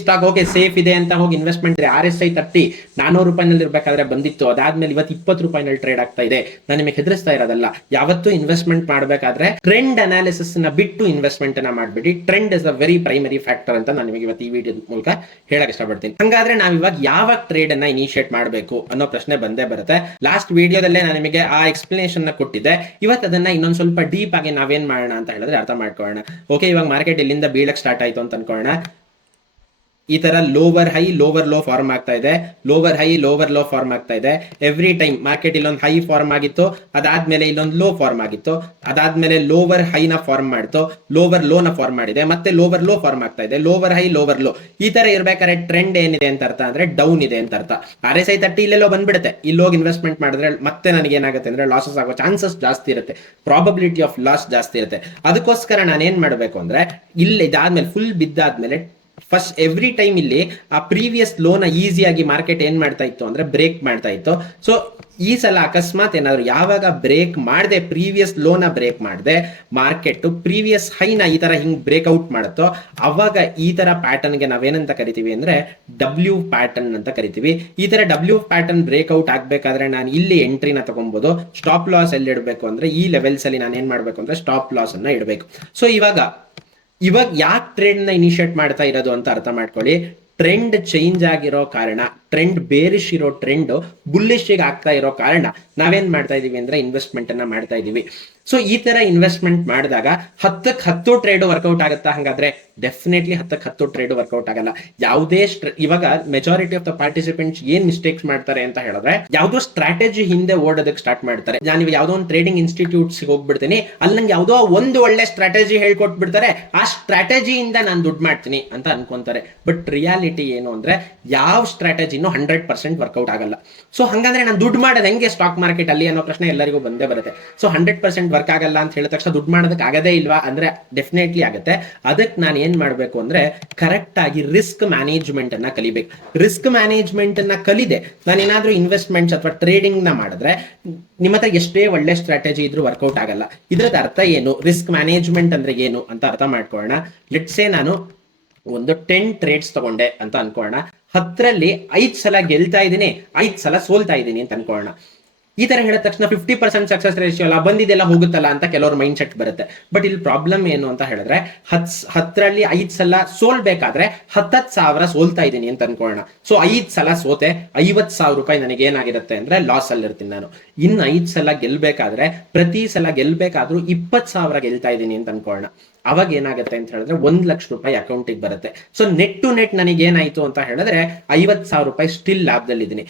ಸ್ಟಾಕ್ ಓಕೆ ಸೇಫ್ ಇದೆ ಅಂತ ಹೋಗಿ ಇನ್ವೆಸ್ಟ್ಮೆಂಟ್ RSI 30 400 ರೂಪಾಯಿನಲ್ಲಿ ಇರಬೇಕಾದ್ರೆ ಬಂದಿತ್ತು. ಅದಾದ್ಮೇಲೆ ಇವತ್ತು 20 ರೂಪಾಯಿನಲ್ಲಿ ಟ್ರೇಡ್ ಆಗ್ತಾ ಇದೆ. ನಾನು ನಿಮಗೆ ಹೆದರಿಸ್ತಾ ಇರೋದಲ್ಲ. ಯಾವತ್ತೂ ಇನ್ವೆಸ್ಟ್ಮೆಂಟ್ ಮಾಡಬೇಕಾದ್ರೆ ಟ್ರೆಂಡ್ ಅನಾಲಿಸಿಸ್ ನ ಬಿಟ್ಟು ಇನ್ವೆಸ್ಟ್ಮೆಂಟ್ ಅನ್ನ ಮಾಡಬೇಡಿ. Trend is a very primary factor ಅಂತ ನಾನು ನಿಮಗೆ ಇವತ್ತು ಈ ವಿಡಿಯೋ ಮೂಲಕ ಹೇಳಕ್ ಇಷ್ಟಪಡ್ತೀನಿ. ಹಂಗಾದ್ರೆ ನಾವು ಇವಾಗ ಯಾವಾಗ ಟ್ರೇಡ್ ಅನ್ನ ಇನಿಷಿಯೇಟ್ ಮಾಡಬೇಕು ಅನ್ನೋ ಪ್ರಶ್ನೆ ಬಂದೇ ಬರುತ್ತೆ. ಲಾಸ್ಟ್ ವಿಡಿಯೋದಲ್ಲೇ ನಾನು ನಿಮಗೆ ಆ ಎಕ್ಸ್ಪ್ಲನೇಷನ್ ನ ಕೊಟ್ಟಿದ್ದೆ. ಇವತ್ತು ಅದನ್ನ ಇನ್ನೊಂದು ಸ್ವಲ್ಪ ಡೀಪ್ ಆಗಿ ನಾವೇನ್ ಮಾಡೋಣ ಅಂತ ಹೇಳಿದ್ರೆ ಅರ್ಥ ಮಾಡ್ಕೊಳ್ಳೋಣ. ಓಕೆ, ಇವಾಗ ಮಾರ್ಕೆಟ್ ಇಲ್ಲಿಂದ ಬೀಳಕ್ ಸ್ಟಾರ್ಟ್ ಆಯ್ತು ಅಂತ ಅನ್ಕೊಳ್ಳೋಣ. ಈ ತರ lower high lower low form ಆಗ್ತಾ ಇದೆ, lower high lower low form ಆಗ್ತಾ ಇದೆ. ಎವ್ರಿ ಟೈಮ್ ಮಾರ್ಕೆಟ್ ಇಲ್ಲೊಂದು ಹೈ ಫಾರ್ಮ್ ಆಗಿತ್ತು, ಅದಾದ್ಮೇಲೆ ಇಲ್ಲೊಂದು ಲೋ ಫಾರ್ಮ್ ಆಗಿತ್ತು, ಅದಾದ್ಮೇಲೆ ಲೋವರ್ ಹೈ ನ ಫಾರ್ಮ್ ಮಾಡ್ತು, ಲೋವರ್ ಲೋ ನ ಫಾರ್ಮ್ ಮಾಡಿದೆ, ಮತ್ತೆ ಲೋವರ್ ಲೋ ಫಾರ್ಮ್ ಆಗ್ತಾ ಇದೆ, ಲೋವರ್ ಹೈ ಲೋವರ್ ಲೋ. ಈ ತರ ಇರ್ಬೇಕಾದ್ರೆ ಟ್ರೆಂಡ್ ಏನಿದೆ ಅಂತ ಅರ್ಥ ಅಂದ್ರೆ ಡೌನ್ ಇದೆ ಅಂತ ಅರ್ಥ. RSI 30 ಇಲ್ಲೆಲ್ಲೋ ಬಂದ್ಬಿಡುತ್ತೆ. ಇಲ್ಲೋಗಿ ಇನ್ವೆಸ್ಟ್ಮೆಂಟ್ ಮಾಡಿದ್ರೆ ಮತ್ತೆ ನನಗೆ ಏನಾಗುತ್ತೆ ಅಂದ್ರೆ ಲಾಸಸ್ ಆಗೋ ಚಾನ್ಸಸ್ ಜಾಸ್ತಿ ಇರುತ್ತೆ, ಪ್ರಾಬಬಿಲಿಟಿ ಆಫ್ ಲಾಸ್ ಜಾಸ್ತಿ ಇರುತ್ತೆ. ಅದಕ್ಕೋಸ್ಕರ ನಾನು ಏನ್ ಮಾಡ್ಬೇಕು ಅಂದ್ರೆ ಇಲ್ಲಿ ಇದಾದ್ಮೇಲೆ ಫುಲ್ ಬಿದ್ದಾದ್ಮೇಲೆ ಫಸ್ಟ್ ಎವ್ರಿ ಟೈಮ್ ಇಲ್ಲಿ ಆ ಪ್ರೀವಿಯಸ್ ಲೋನ ಈಸಿಯಾಗಿ ಮಾರ್ಕೆಟ್ ಏನ್ ಮಾಡ್ತಾ ಇತ್ತು ಅಂದ್ರೆ ಬ್ರೇಕ್ ಮಾಡ್ತಾ ಇತ್ತು. ಸೊ ಈ ಸಲ ಅಕಸ್ಮಾತ್ ಏನಾದ್ರು ಯಾವಾಗ ಬ್ರೇಕ್ ಮಾಡದೆ, ಪ್ರೀವಿಯಸ್ ಲೋನ ಬ್ರೇಕ್ ಮಾಡದೆ ಮಾರ್ಕೆಟ್ ಪ್ರೀವಿಯಸ್ ಹೈನ ಈ ತರ ಹಿಂಗ್ ಬ್ರೇಕ್ಔಟ್ ಮಾಡುತ್ತೋ ಅವಾಗ ಈ ತರ ಪ್ಯಾಟರ್ನ್ಗೆ ನಾವೇನಂತ ಕರಿತೀವಿ ಅಂದ್ರೆ W ಪ್ಯಾಟರ್ನ್ ಅಂತ ಕರಿತೀವಿ. ಈ ತರ W ಪ್ಯಾಟರ್ನ್ ಬ್ರೇಕ್ಔಟ್ ಆಗ್ಬೇಕಾದ್ರೆ ನಾನು ಇಲ್ಲಿ ಎಂಟ್ರಿನ ತಗೊಬಹುದು. ಸ್ಟಾಪ್ ಲಾಸ್ ಎಲ್ಲಿ ಇಡಬೇಕು ಅಂದ್ರೆ ಈ ಲೆವೆಲ್ಸ್ ಅಲ್ಲಿ ನಾನು ಏನ್ ಮಾಡ್ಬೇಕು ಅಂದ್ರೆ ಸ್ಟಾಪ್ ಲಾಸ್ ಅನ್ನ ಇಡಬೇಕು. ಸೊ ಇವಾಗ ಯಾಕೆ ಟ್ರೇಡ್ ನ ಇನಿಷಿಯೇಟ್ ಮಾಡ್ತಾ ಇರೋದು ಅಂತ ಅರ್ಥ ಮಾಡ್ಕೊಳ್ಳಿ. ಟ್ರೆಂಡ್ ಚೇಂಜ್ ಆಗಿರೋ ಕಾರಣ, ಟ್ರೆಂಡ್ ಬೇರಿಶ್ ಇರೋ ಟ್ರೆಂಡ್ ಬುಲ್ಲಿಶ್ ಆಗ್ತಾ ಇರೋ ಕಾರಣ ನಾವೇನ್ ಮಾಡ್ತಾ ಇದೀವಿ ಅಂದ್ರೆ ಇನ್ವೆಸ್ಟ್ಮೆಂಟ್ ಅನ್ನ ಮಾಡ್ತಾ ಇದೀವಿ. ಸೊ ಈ ತರ ಇನ್ವೆಸ್ಟ್ಮೆಂಟ್ ಮಾಡಿದಾಗ 10ಕ್ಕೆ 10 ಟ್ರೇಡ್ ವರ್ಕೌಟ್ ಆಗುತ್ತಾ? ಹಂಗಾದ್ರೆ ಡೆಫಿನೆಟ್ಲಿ 10ಕ್ಕೆ 10 ಟ್ರೇಡ್ ವರ್ಕೌಟ್ ಆಗಲ್ಲ. ಯಾವುದೇ ಇವಾಗ ಮೆಜಾರಿಟಿ ಆಫ್ ದ ಪಾರ್ಟಿಸಿಪೆಂಟ್ಸ್ ಏನ್ ಮಿಸ್ಟೇಕ್ಸ್ ಮಾಡ್ತಾರೆ ಅಂತ ಹೇಳಿದ್ರೆ, ಯಾವ್ದೋ ಸ್ಟ್ರಾಟಜಿ ಹಿಂದೆ ಓಡೋದಕ್ಕೆ ಸ್ಟಾರ್ಟ್ ಮಾಡ್ತಾರೆ. ನಾನು ಯಾವ್ದೋ ಒಂದು ಟ್ರೇಡಿಂಗ್ ಇನ್ಸ್ಟಿಟ್ಯೂಟ್ಸ್ ಹೋಗ್ಬಿಡ್ತೀನಿ, ಅಲ್ಲಿ ನಂಗೆ ಯಾವ್ದೋ ಒಂದು ಒಳ್ಳೆ ಸ್ಟ್ರಾಟಜಿ ಹೇಳ್ಕೊಟ್ಬಿಡ್ತಾರೆ, ಆ ಸ್ಟ್ರಾಟಜಿಯಿಂದ ನಾನು ದುಡ್ಡು ಮಾಡ್ತೀನಿ ಅಂತ ಅನ್ಕೊಂತಾರೆ. ಬಟ್ ರಿಯಾಲಿಟಿ ಏನು ಅಂದ್ರೆ ಯಾವ ಸ್ಟ್ರಾಟಜಿನೂ 100% ವರ್ಕೌಟ್ ಆಗಲ್ಲ. ಸೊ ಹಂಗಂದ್ರೆ ನಾನು ದುಡ್ಡು ಮಾಡೋದು ಹೆಂಗೆ ಸ್ಟಾಕ್ ಮಾರ್ಕೆಟ್ ಅಲ್ಲಿ ಅನ್ನೋ ಪ್ರಶ್ನೆ ಎಲ್ಲರಿಗೂ ಬಂದೇ ಬರುತ್ತೆ. ಸೊ 100% ವರ್ಕ್ ಆಗಲ್ಲ ಅಂತ ಹೇಳಿದ ತಕ್ಷಣ ದುಡ್ಡು ಮಾಡೋದಕ್ಕೆ ಆಗದೇ ಇಲ್ವಾ ಅಂದ್ರೆ ಡೆಫಿನೆಟ್ಲಿ ಆಗುತ್ತೆ. ಅದಕ್ಕೆ ನಾನು ಏನ್ ಮಾಡ್ಬೇಕು ಅಂದ್ರೆ ಕರೆಕ್ಟ್ ಆಗಿ ರಿಸ್ಕ್ ಮ್ಯಾನೇಜ್ಮೆಂಟ್ ಅನ್ನ ಕಲಿಬೇಕು. ರಿಸ್ಕ್ ಮ್ಯಾನೇಜ್ಮೆಂಟ್ ಅನ್ನ ಕಲಿದೆ ನಾನೇನಾದ್ರೂ ಇನ್ವೆಸ್ಟ್ಮೆಂಟ್ಸ್ ಅಥವಾ ಟ್ರೇಡಿಂಗ್ ನ ಮಾಡಿದ್ರೆ ನಿಮ್ಮ ಹತ್ರ ಎಷ್ಟೇ ಒಳ್ಳೆ ಸ್ಟ್ರಾಟಜಿ ಇದ್ರೂ ವರ್ಕೌಟ್ ಆಗಲ್ಲ. ಇದ್ರದ ಅರ್ಥ ಏನು, ರಿಸ್ಕ್ ಮ್ಯಾನೇಜ್ಮೆಂಟ್ ಅಂದ್ರೆ ಏನು ಅಂತ ಅರ್ಥ ಮಾಡ್ಕೊಳ್ಳೋಣ. ಲೆಟ್ಸ್ ಸೇ ನಾನು ಒಂದು 10 ಟ್ರೇಡ್ಸ್ ತಗೊಂಡೆ ಅಂತ ಅನ್ಕೊಳ್ಳೋಣ. 10ರಲ್ಲಿ 5 ಸಲ ಗೆಲ್ತಾ ಇದ್ದೀನಿ, 5 ಸಲ ಸೋಲ್ತಾ ಇದ್ದೀನಿ ಅಂತ ಅನ್ಕೊಳ್ಳೋಣ. ಈ ತರ ಹೇಳಿದ ತಕ್ಷಣ 50% ಸಕ್ಸಸ್ ರೇಷಿಯೋ ಅಲ್ಲ, ಬಂದಿದೆಲ್ಲ ಹೋಗುತ್ತಲ್ಲ ಅಂತ ಕೆಲವ್ರ ಮೈಂಡ್ ಸೆಟ್ ಬರುತ್ತೆ. ಬಟ್ ಇಲ್ಲಿ ಪ್ರಾಬ್ಲಮ್ ಏನು ಅಂತ ಹೇಳಿದ್ರೆ 10ರಲ್ಲಿ 5 ಸಲ ಸೋಲ್ಬೇಕಾದ್ರೆ 10,000 ಸೋಲ್ತಾ ಇದ್ದೀನಿ ಅಂತ ಅನ್ಕೊಳ್ಳೋಣ. ಸೊ 5 ಸಲ ಸೋತೆ, 50,000 ರೂಪಾಯಿ ನನಗೆ ಏನಾಗಿರುತ್ತೆ ಅಂದ್ರೆ ಲಾಸ್ ಅಲ್ಲಿ ಇರ್ತೀನಿ ನಾನು. ಇನ್ನು 5 ಸಲ ಗೆಲ್ಬೇಕಾದ್ರೆ ಪ್ರತಿ ಸಲ ಗೆಲ್ಬೇಕಾದ್ರೂ 20,000 ಗೆಲ್ತಾ ಇದ್ದೀನಿ ಅಂತ ಅನ್ಕೊಳ್ಳೋಣ. ಅವಾಗ ಏನಾಗುತ್ತೆ ಅಂತ ಹೇಳಿದ್ರೆ 1 ಲಕ್ಷ ರೂಪಾಯಿ ಅಕೌಂಟಿಗೆ ಬರುತ್ತೆ. ಸೊ ನೆಟ್ ಟು ನೆಟ್ ನನಗೆ ಏನಾಯ್ತು ಅಂತ ಹೇಳಿದ್ರೆ 50,000 ರೂಪಾಯಿ ಸ್ಟಿಲ್ ಲಾಭದಲ್ಲಿದ್ದೀನಿ.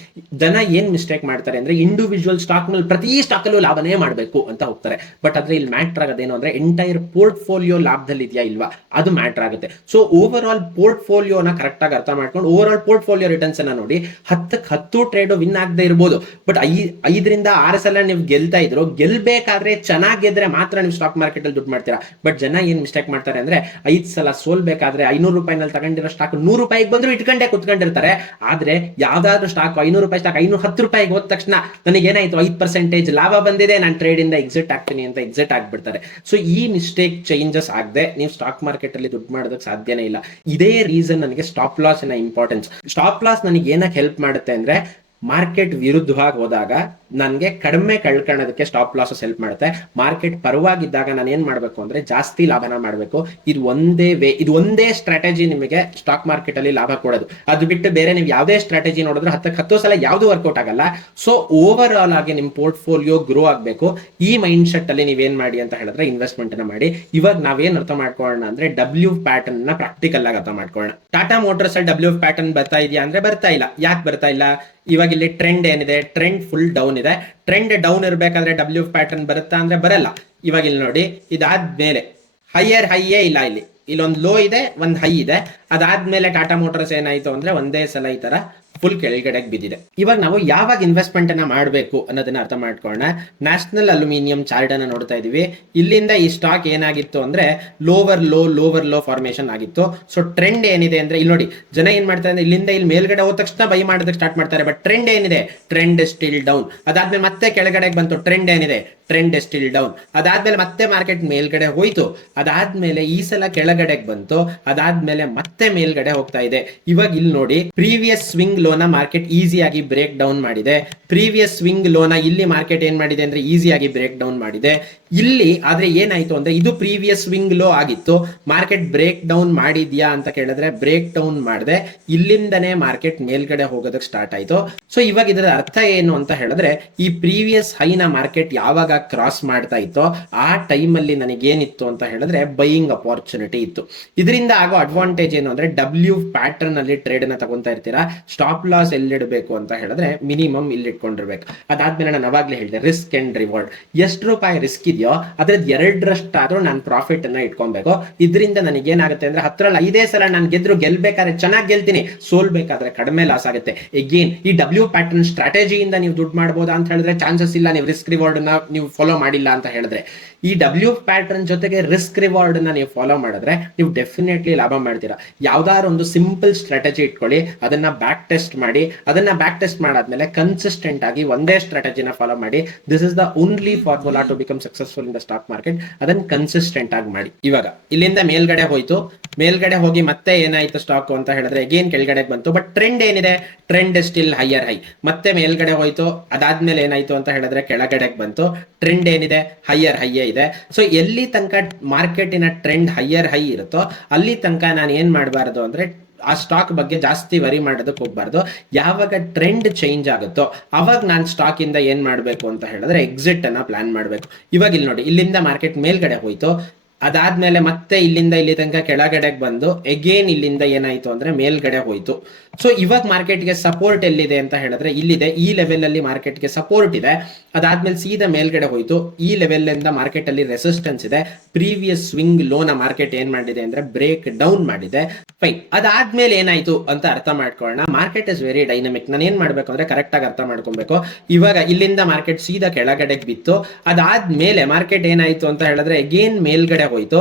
ಜನ ಏನ್ ಮಿಸ್ಟೇಕ್ ಮಾಡ್ತಾರೆ ಅಂದ್ರೆ ಇಂಡಿವಿಜುವಲ್ ಸ್ಟಾಕ್ ನಲ್ಲಿ ಪ್ರತಿ ಸ್ಟಾಕ್ ಅಲ್ಲೂ ಲಾಭನೇ ಮಾಡಬೇಕು ಅಂತ ಹೋಗ್ತಾರೆ. ಬಟ್ ಆದ್ರೆ ಇಲ್ಲಿ ಮ್ಯಾಟರ್ ಆಗೋದೇನು ಅಂದ್ರೆ ಎಂಟೈರ್ ಪೋರ್ಟ್ಫೋಲಿಯೋ ಲಾಭದಲ್ಲಿ ಇದೆಯಾ ಇಲ್ವಾ ಅದು ಮ್ಯಾಟರ್ ಆಗುತ್ತೆ. ಸೊ ಓವರ್ ಆಲ್ ಪೋರ್ಟ್ಫೋಲಿಯೋನ ಕರೆಕ್ಟ್ ಆಗಿ ಅರ್ಥ ಮಾಡ್ಕೊಂಡು ಓವರ್ ಆಲ್ ಪೋರ್ಟ್ಫೋಲಿಯೋ ರಿಟರ್ನ್ಸ್ ಅನ್ನ ನೋಡಿ 10ಕ್ಕೆ 10 ಟ್ರೇಡ್ ವಿನ್ ಆಗದೆ ಇರ್ಬೋದು. ಬಟ್ 5ರಿಂದ 6 ಸಲ ನೀವು ಗೆಲ್ತಾ ಇದ್ರು, ಗೆಲ್ಬೇಕಾದ್ರೆ ಚೆನ್ನಾಗಿ ಗೆದ್ರೆ ಮಾತ್ರ ನೀವು ಸ್ಟಾಕ್ ಮಾರ್ಕೆಟ್ ಅಲ್ಲಿ ದುಡ್ಡು ಮಾಡ್ತೀರಾ. ಬಟ್ ಜನ ಏನ್ ಮಿಸ್ಟೇಕ್ ಮಾಡ್ತಾರೆ ಅಂದ್ರೆ 5 ಸಲ ಸೋಲ್ಬೇಕಾದ್ರೆ 500 ರೂಪಾಯಿನಲ್ಲಿ ತಗೊಂಡಿರೋ ಸ್ಟಾಕ್ 100 ರೂಪಾಯಿಗೆ ಬಂದ್ರು ಇಟ್ಕೊಂಡೇ ಕುತ್ಕೊಂಡಿರ್ತಾರೆ. ಆದ್ರೆ ಯಾವ್ದಾದ್ರು ಸ್ಟಾಕ್ 500 ರೂಪಾಯಿ ಸ್ಟಾಕ್ 510 ರೂಪಾಯಿಗೆ ಹೋದ ತಕ್ಷಣ ನನಗೆ ಏನಾಯ್ತು 5% ಲಾಭ ಬಂದಿದೆ, ನಾನು ಟ್ರೇಡ್ ಇಂದ ಎಕ್ಸಿಟ್ ಆಗ್ತೀನಿ ಅಂತ ಎಕ್ಸಿಟ್ ಆಗ್ಬಿಡ್ತಾರೆ. ಸೊ ಈ ಮಿಸ್ಟೇಕ್ ಚೇಂಜಸ್ ಆಗದೆ ನೀವು ಸ್ಟಾಕ್ ಮಾರ್ಕೆಟ್ ಅಲ್ಲಿ ದುಡ್ಡು ಮಾಡೋದಕ್ಕೆ ಸಾಧ್ಯನೇ ಇಲ್ಲ. ಇದೇ ರೀಸನ್ ನನಗೆ ಸ್ಟಾಪ್ ಲಾಸ್ ನ ಇಂಪಾರ್ಟೆನ್ಸ್. ಸ್ಟಾಪ್ ಲಾಸ್ ನನಗೆ ಏನಕ್ಕೆ ಹೆಲ್ಪ್ ಮಾಡುತ್ತೆ ಅಂದ್ರೆ ಮಾರ್ಕೆಟ್ ವಿರುದ್ಧವಾಗಿ ಹೋದಾಗ ನನಗೆ ಕಡಿಮೆ ಕಳ್ಕೊಳ್ಳೋದಕ್ಕೆ ಸ್ಟಾಪ್ ಲಾಸಸ್ ಹೆಲ್ಪ್ ಮಾಡುತ್ತೆ. ಮಾರ್ಕೆಟ್ ಪರವಾಗಿದ್ದಾಗ ನಾನು ಏನ್ ಮಾಡಬೇಕು ಅಂದ್ರೆ ಜಾಸ್ತಿ ಲಾಭನ ಮಾಡಬೇಕು. ಇದು ಒಂದೇ ವೇ, ಇದು ಒಂದೇ ಸ್ಟ್ರಾಟಜಿ ನಿಮಗೆ ಸ್ಟಾಕ್ ಮಾರ್ಕೆಟ್ ಅಲ್ಲಿ ಲಾಭ ಕೊಡೋದು. ಅದು ಬಿಟ್ಟು ಬೇರೆ ನೀವು ಯಾವುದೇ ಸ್ಟ್ರಾಟಜಿ ನೋಡಿದ್ರೆ 10ಕ್ಕೆ 10 ಸಲ ಯಾವುದು ವರ್ಕೌಟ್ ಆಗಲ್ಲ. ಸೊ ಓವರ್ ಆಲ್ ಆಗಿ ನಿಮ್ ಪೋರ್ಟ್ಫೋಲಿಯೋ ಗ್ರೋ ಆಗಬೇಕು. ಈ ಮೈಂಡ್ ಸೆಟ್ ಅಲ್ಲಿ ನೀವೇನ್ ಮಾಡಿ ಅಂತ ಹೇಳಿದ್ರೆ ಇನ್ವೆಸ್ಟ್ಮೆಂಟ್ ಅನ್ನ ಮಾಡಿ. ಇವಾಗ ನಾವೇನ್ ಅರ್ಥ ಮಾಡ್ಕೊಳ್ಳೋಣ ಅಂದ್ರೆ ಡಬ್ಲ್ಯೂ ಪ್ಯಾಟರ್ನ್ ನ ಪ್ರಾಕ್ಟಿಕಲ್ ಆಗಿ ಅರ್ಥ ಮಾಡ್ಕೊಳ್ಳೋಣ. ಟಾಟಾ ಮೋಟರ್ಸ್ ಅಲ್ಲಿ ಡಬ್ಲ್ಯೂ ಪ್ಯಾಟರ್ನ್ ಬರ್ತಾ ಇದೆಯಾ ಅಂದ್ರೆ ಬರ್ತಾ ಇಲ್ಲ. ಯಾಕೆ ಬರ್ತಾ ಇಲ್ಲ? ಇವಾಗ ಇಲ್ಲಿ ಟ್ರೆಂಡ್ ಏನಿದೆ, ಟ್ರೆಂಡ್ ಫುಲ್ ಡೌನ್ ಇದೆ. ಟ್ರೆಂಡ್ ಡೌನ್ ಇರಬೇಕಾದ್ರೆ ಡಬ್ಲ್ಯೂ ಪ್ಯಾಟರ್ನ್ ಬರುತ್ತಾ ಅಂದ್ರೆ ಬರಲ್ಲ. ಇವಾಗ ಇಲ್ಲಿ ನೋಡಿ, ಇದಾದ್ಮೇಲೆ ಹೈಯರ್ ಹೈಯೇ ಇಲ್ಲ, ಇಲ್ಲೊಂದು ಲೋ ಇದೆ, ಒಂದು ಹೈ ಇದೆ. ಅದಾದ್ಮೇಲೆ ಟಾಟಾ ಮೋಟರ್ಸ್ ಏನಾಯ್ತು ಅಂದ್ರೆ ಒಂದೇ ಸಲ ಈ ತರ ಫುಲ್ ಕೆಳಗಡೆಗೆ ಬಿದ್ದಿದೆ. ಇವಾಗ ನಾವು ಯಾವಾಗ ಇನ್ವೆಸ್ಟ್ಮೆಂಟ್ ಅನ್ನ ಮಾಡಬೇಕು ಅನ್ನೋದನ್ನ ಅರ್ಥ ಮಾಡ್ಕೊಳ್ಳೋಣ. ನ್ಯಾಷನಲ್ ಅಲ್ಯೂಮಿನಿಯಂ ಚಾರ್ಟ್ ಅನ್ನ ನೋಡ್ತಾ ಇದೀವಿ. ಇಲ್ಲಿಂದ ಈ ಸ್ಟಾಕ್ ಏನಾಗಿತ್ತು ಅಂದ್ರೆ ಲೋವರ್ ಲೋ ಫಾರ್ಮೇಶನ್ ಆಗಿತ್ತು. ಸೊ ಟ್ರೆಂಡ್ ಏನಿದೆ ಅಂದ್ರೆ ಇಲ್ಲಿ ನೋಡಿ, ಜನ ಏನ್ ಮಾಡ್ತಾರೆ ಅಂದ್ರೆ ಇಲ್ಲಿಂದ ಇಲ್ಲಿ ಮೇಲ್ಗಡೆ ಹೋದ ತಕ್ಷಣ ಬೈ ಮಾಡೋದಕ್ಕೆ ಸ್ಟಾರ್ಟ್ ಮಾಡ್ತಾರೆ. ಬಟ್ ಟ್ರೆಂಡ್ ಏನಿದೆ, ಟ್ರೆಂಡ್ ಸ್ಟಿಲ್ ಡೌನ್. ಅದಾದ್ಮೇಲೆ ಮತ್ತೆ ಕೆಳಗಡೆಗೆ ಬಂತು, ಟ್ರೆಂಡ್ ಏನಿದೆ, ಟ್ರೆಂಡ್ ಸ್ಟಿಲ್ ಡೌನ್. ಅದಾದ್ಮೇಲೆ ಮತ್ತೆ ಮಾರ್ಕೆಟ್ ಮೇಲ್ಗಡೆ ಹೋಯ್ತು. ಅದಾದ್ಮೇಲೆ ಈ ಸಲ ಕೆಳಗಡೆಗೆ ಬಂತು. ಅದಾದ್ಮೇಲೆ ಮತ್ತೆ ಮೇಲ್ಗಡೆ ಹೋಗ್ತಾ ಇದೆ. ಇವಾಗ ಇಲ್ಲಿ ನೋಡಿ, ಪ್ರೀವಿಯಸ್ ಸ್ವಿಂಗ್ ಲೋನ ಮಾರ್ಕೆಟ್ ಈಸಿಯಾಗಿ ಬ್ರೇಕ್ ಡೌನ್ ಮಾಡಿದೆ. ಪ್ರೀವಿಯಸ್ ಸ್ವಿಂಗ್ ಲೋನ ಇಲ್ಲಿ ಮಾರ್ಕೆಟ್ ಏನ್ ಮಾಡಿದೆ ಅಂದ್ರೆ ಈಸಿಯಾಗಿ ಬ್ರೇಕ್ ಡೌನ್ ಮಾಡಿದೆ. ಇಲ್ಲಿ ಆದ್ರೆ ಏನಾಯ್ತು ಅಂದ್ರೆ ಇದು ಪ್ರೀವಿಯಸ್ ಸ್ವಿಂಗ್ ಲೋ ಆಗಿತ್ತು. ಮಾರ್ಕೆಟ್ ಬ್ರೇಕ್ ಡೌನ್ ಮಾಡಿದ್ಯಾ ಅಂತ ಕೇಳಿದ್ರೆ ಬ್ರೇಕ್ ಡೌನ್ ಮಾಡಿದೆ. ಇಲ್ಲಿಂದನೇ ಮಾರ್ಕೆಟ್ ಮೇಲ್ಗಡೆ ಹೋಗೋದಕ್ಕೆ ಸ್ಟಾರ್ಟ್ ಆಯ್ತು. ಸೊ ಇವಾಗ ಇದರ ಅರ್ಥ ಏನು ಅಂತ ಹೇಳಿದ್ರೆ, ಈ ಪ್ರೀವಿಯಸ್ ಹೈನ ಮಾರ್ಕೆಟ್ ಯಾವಾಗ ಕ್ರಾಸ್ ಮಾಡ್ತಾ ಇತ್ತೋ ಆ ಟೈಮ್ ಅಲ್ಲಿ ನನಗೇನಿತ್ತು ಅಂತ ಹೇಳಿದ್ರೆ ಬೈಯಿಂಗ್ ಅಪಾರ್ಚುನಿಟಿ ಇತ್ತು. ಇದರಿಂದ ಆಗೋ ಅಡ್ವಾಂಟೇಜ್ ಏನು ಅಂದ್ರೆ ಡಬ್ಲ್ಯೂ ಪ್ಯಾಟರ್ನ್ ಅಲ್ಲಿ ಟ್ರೇಡ್ ಅನ್ನ ತಗೊಂತಾ ಇರ್ತೀರಾ. ಸ್ಟಾಪ್ ಲಾಸ್ ಎಲ್ಲಿಡಬೇಕು ಅಂತ ಹೇಳಿದ್ರೆ ಮಿನಿಮಮ್ ಇಲ್ಲಿ ಇಟ್ಕೊಂಡಿರ್ಬೇಕು. ಅದಾದ್ಮೇಲೆ ನಾನು ಅವಾಗ್ಲೇ ಹೇಳಿದೆ ರಿಸ್ಕ್ ಅಂಡ್ ರಿವಾರ್ಡ್. ಎಷ್ಟು ರೂಪಾಯಿ ರಿಸ್ಕ್ ಇದೆಯೋ ಅದ್ರದ್ದು 2ರಷ್ಟಾದ್ರೂ ನಾನು ಪ್ರಾಫಿಟ್ ಅನ್ನ ಇಟ್ಕೊಬೇಕು. ಇದರಿಂದ ನನಗೇನಾಗುತ್ತೆ ಅಂದ್ರೆ 10ರಲ್ಲಿ 5 ಸಲ ನಾನು ಗೆಲ್ಬೇಕಾದ್ರೆ ಚೆನ್ನಾಗಿ ಗೆಲ್ತೀನಿ, ಸೋಲ್ಬೇಕಾದ್ರೆ ಕಡಿಮೆ ಲಾಸ್ ಆಗುತ್ತೆ. ಎಗೇನ್ ಈ ಡಬ್ಲ್ಯೂ ಪ್ಯಾಟರ್ನ್ ಸ್ಟ್ರಾಟಜಿಯಿಂದ ನೀವು ದುಡ್ಡು ಮಾಡಬಹುದಾ ಅಂತ ಹೇಳಿದ್ರೆ ಚಾನ್ಸಸ್ ಇಲ್ಲ. ನೀವು ರಿಸ್ಕ್ ರಿವಾರ್ಡ್ ನ ನೀವು ಫಾಲೋ ಮಾಡಿಲ್ಲ ಅಂತ ಹೇಳಿದ್ರೆ, ಈ ಡಬ್ಲ್ಯೂ ಪ್ಯಾಟರ್ನ್ ಜೊತೆಗೆ ರಿಸ್ಕ್ ರಿವಾರ್ಡ್ ನ ನೀವು ಫಾಲೋ ಮಾಡಿದ್ರೆ ನೀವು ಡೆಫಿನೆಟ್ಲಿ ಲಾಭ ಮಾಡ್ತೀರಾ. ಯಾವ್ದಾದ್ರು ಒಂದು ಸಿಂಪಲ್ ಸ್ಟ್ರಾಟಜಿ ಇಟ್ಕೊಳ್ಳಿ, ಅದನ್ನ ಬ್ಯಾಕ್ ಟೆಸ್ಟ್ ಮಾಡಿ. ಅದನ್ನ ಬ್ಯಾಕ್ ಟೆಸ್ಟ್ ಮಾಡಾದ್ಮೇಲೆ ಕನ್ಸಿಸ್ಟೆಂಟ್ ಆಗಿ ಒಂದೇ ಸ್ಟ್ರಾಟಜಿನ ಫಾಲೋ ಮಾಡಿ. This is the only formula to become successful in the stock market. ಅದನ್ನ ಕನ್ಸಿಸ್ಟೆಂಟ್ ಆಗಿ ಮಾಡಿ. ಇವಾಗ ಇಲ್ಲಿಂದ ಮೇಲ್ಗಡೆ ಹೋಯ್ತು, ಮೇಲ್ಗಡೆ ಹೋಗಿ ಮತ್ತೆ ಏನಾಯ್ತು ಸ್ಟಾಕ್ ಅಂತ ಹೇಳಿದ್ರೆ ಅಗೇನ್ ಕೆಳಗಡೆಗೆ ಬಂತು. ಬಟ್ ಟ್ರೆಂಡ್ ಏನಿದೆ, ಟ್ರೆಂಡ್ ಸ್ಟಿಲ್ ಹೈಯರ್ ಹೈ. ಮತ್ತೆ ಮೇಲ್ಗಡೆ ಹೋಯ್ತು. ಅದಾದ್ಮೇಲೆ ಏನಾಯ್ತು ಅಂತ ಹೇಳಿದ್ರೆ ಕೆಳಗಡೆಗೆ ಬಂತು. ಟ್ರೆಂಡ್ ಏನಿದೆ, ಹೈಯರ್ ಹೈಯೇ ಇದೆ. ಸೊ ಎಲ್ಲಿ ತನಕ ಮಾರ್ಕೆಟಿನ ಟ್ರೆಂಡ್ ಹೈಯರ್ ಹೈ ಇರುತ್ತೋ ಅಲ್ಲಿ ತನಕ ನಾನು ಏನ್ ಮಾಡಬಾರದು ಅಂದ್ರೆ ಆ ಸ್ಟಾಕ್ ಬಗ್ಗೆ ಜಾಸ್ತಿ ವರಿ ಮಾಡೋದಕ್ಕೆ ಹೋಗ್ಬಾರ್ದು. ಯಾವಾಗ ಟ್ರೆಂಡ್ ಚೇಂಜ್ ಆಗುತ್ತೋ ಅವಾಗ ನಾನು ಸ್ಟಾಕ್ ಇಂದ ಏನ್ ಮಾಡಬೇಕು ಅಂತ ಹೇಳಿದ್ರೆ ಎಕ್ಸಿಟ್ ಅನ್ನ ಪ್ಲಾನ್ ಮಾಡಬೇಕು. ಇವಾಗ ಇಲ್ಲಿ ನೋಡಿ, ಇಲ್ಲಿಂದ ಮಾರ್ಕೆಟ್ ಮೇಲ್ಗಡೆ ಹೋಯ್ತು, ಅದಾದ್ಮೇಲೆ ಮತ್ತೆ ಇಲ್ಲಿಂದ ಇಲ್ಲಿ ತನಕ ಕೆಳಗಡೆಗೆ ಬಂದು ಎಗೇನ್ ಇಲ್ಲಿಂದ ಏನಾಯ್ತು ಅಂದ್ರೆ ಮೇಲ್ಗಡೆ ಹೋಯ್ತು. ಸೊ ಇವಾಗ ಮಾರ್ಕೆಟ್ಗೆ ಸಪೋರ್ಟ್ ಎಲ್ಲಿದೆ ಅಂತ ಹೇಳಿದ್ರೆ ಇಲ್ಲಿದೆ, ಈ ಲೆವೆಲ್ ಅಲ್ಲಿ ಮಾರ್ಕೆಟ್ಗೆ ಸಪೋರ್ಟ್ ಇದೆ. ಅದಾದ್ಮೇಲೆ ಸೀದಾ ಮೇಲ್ಗಡೆ ಹೋಯ್ತು, ಈ ಲೆವೆಲ್ ಇಂದ ಮಾರ್ಕೆಟ್ ಅಲ್ಲಿ ರೆಸಿಸ್ಟೆನ್ಸ್ ಇದೆ. ಪ್ರೀವಿಯಸ್ ಸ್ವಿಂಗ್ ಲೋನ ಮಾರ್ಕೆಟ್ ಏನ್ ಮಾಡಿದೆ ಅಂದ್ರೆ ಬ್ರೇಕ್ ಡೌನ್ ಮಾಡಿದೆ. ಫೈನ್, ಅದಾದ್ಮೇಲೆ ಏನಾಯ್ತು ಅಂತ ಅರ್ಥ ಮಾಡ್ಕೊಳ್ಳೋಣ. Market is very dynamic. ನಾನು ಏನ್ ಮಾಡ್ಬೇಕು ಅಂದ್ರೆ ಕರೆಕ್ಟ್ ಆಗಿ ಅರ್ಥ ಮಾಡ್ಕೊಬೇಕು. ಇವಾಗ ಇಲ್ಲಿಂದ ಮಾರ್ಕೆಟ್ ಸೀದಾ ಕೆಳಗಡೆಗೆ ಬಿತ್ತು, ಅದಾದ್ಮೇಲೆ ಮಾರ್ಕೆಟ್ ಏನಾಯ್ತು ಅಂತ ಹೇಳಿದ್ರೆ ಅಗೇನ್ ಮೇಲ್ಗಡೆ ಹೋಯ್ತು,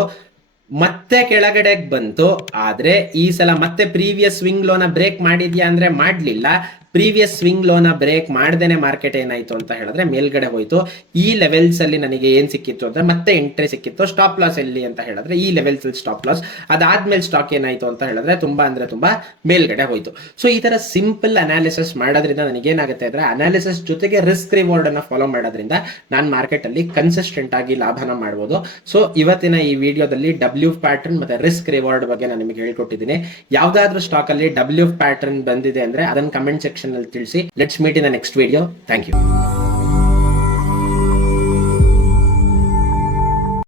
ಮತ್ತೆ ಕೆಳಗಡೆಗೆ ಬಂತು. ಆದ್ರೆ ಈ ಸಲ ಮತ್ತೆ ಪ್ರೀವಿಯಸ್ ಸ್ವಿಂಗ್ ಲೋನ ಬ್ರೇಕ್ ಮಾಡಿದ್ಯಾ ಅಂದ್ರೆ ಮಾಡ್ಲಿಲ್ಲ. ಪ್ರೀವಿಯಸ್ ಸ್ವಿಂಗ್ ಲೋನ ಬ್ರೇಕ್ ಮಾಡ್ದೇನೆ ಮಾರ್ಕೆಟ್ ಏನಾಯ್ತು ಅಂತ ಹೇಳಿದ್ರೆ ಮೇಲ್ಗಡೆ ಹೋಯ್ತು. ಈ ಲೆವೆಲ್ಸ್ ಅಲ್ಲಿ ನನಗೆ ಏನ್ ಸಿಕ್ಕಿತ್ತು ಅಂದ್ರೆ ಮತ್ತೆ ಎಂಟ್ರಿ ಸಿಕ್ಕಿತ್ತು. ಸ್ಟಾಪ್ ಲಾಸ್ ಎಲ್ಲಿ ಅಂತ ಹೇಳಿದ್ರೆ ಈ ಲೆವೆಲ್ಸ್ ಅಲ್ಲಿ ಸ್ಟಾಪ್ ಲಾಸ್. ಅದಾದ್ಮೇಲೆ ಸ್ಟಾಕ್ ಏನಾಯ್ತು ಅಂತ ಹೇಳಿದ್ರೆ ತುಂಬಾ ಮೇಲ್ಗಡೆ ಹೋಯ್ತು. ಸೊ ಈ ತರ ಸಿಂಪಲ್ ಅನಾಲಿಸಿಸ್ ಮಾಡೋದ್ರಿಂದ ನನಗೇನಾಗುತ್ತೆ ಅಂದ್ರೆ ಅನಾಲಿಸಿಸ್ ಜೊತೆಗೆ ರಿಸ್ಕ್ ರಿವಾರ್ಡ್ ಅನ್ನ ಫಾಲೋ ಮಾಡೋದ್ರಿಂದ ನಾನು ಮಾರ್ಕೆಟ್ ಅಲ್ಲಿ ಕನ್ಸಿಸ್ಟೆಂಟ್ ಆಗಿ ಲಾಭನ ಮಾಡ್ಬೋದು. ಸೊ ಇವತ್ತಿನ ಈ ವಿಡಿಯೋದಲ್ಲಿ ಡಬ್ಲ್ಯೂ ಪ್ಯಾಟರ್ನ್ ಮತ್ತೆ ರಿಸ್ಕ್ ರಿವಾರ್ಡ್ ಬಗ್ಗೆ ನಾನು ನಿಮಗೆ ಹೇಳ್ಕೊಟ್ಟಿದ್ದೀನಿ. ಯಾವ್ದಾದ್ರು ಸ್ಟಾಕ್ ಅಲ್ಲಿ ಡಬ್ಲ್ಯೂ ಪ್ಯಾಟರ್ನ್ ಬಂದಿದೆ ಅಂದ್ರೆ ಅದನ್ನ ಕಮೆಂಟ್ ಸೆಕ್ಷನ್ ಅಲ್ಲಿ ತಿಳಿಸಿ. Let's meet in the next video. Thank you.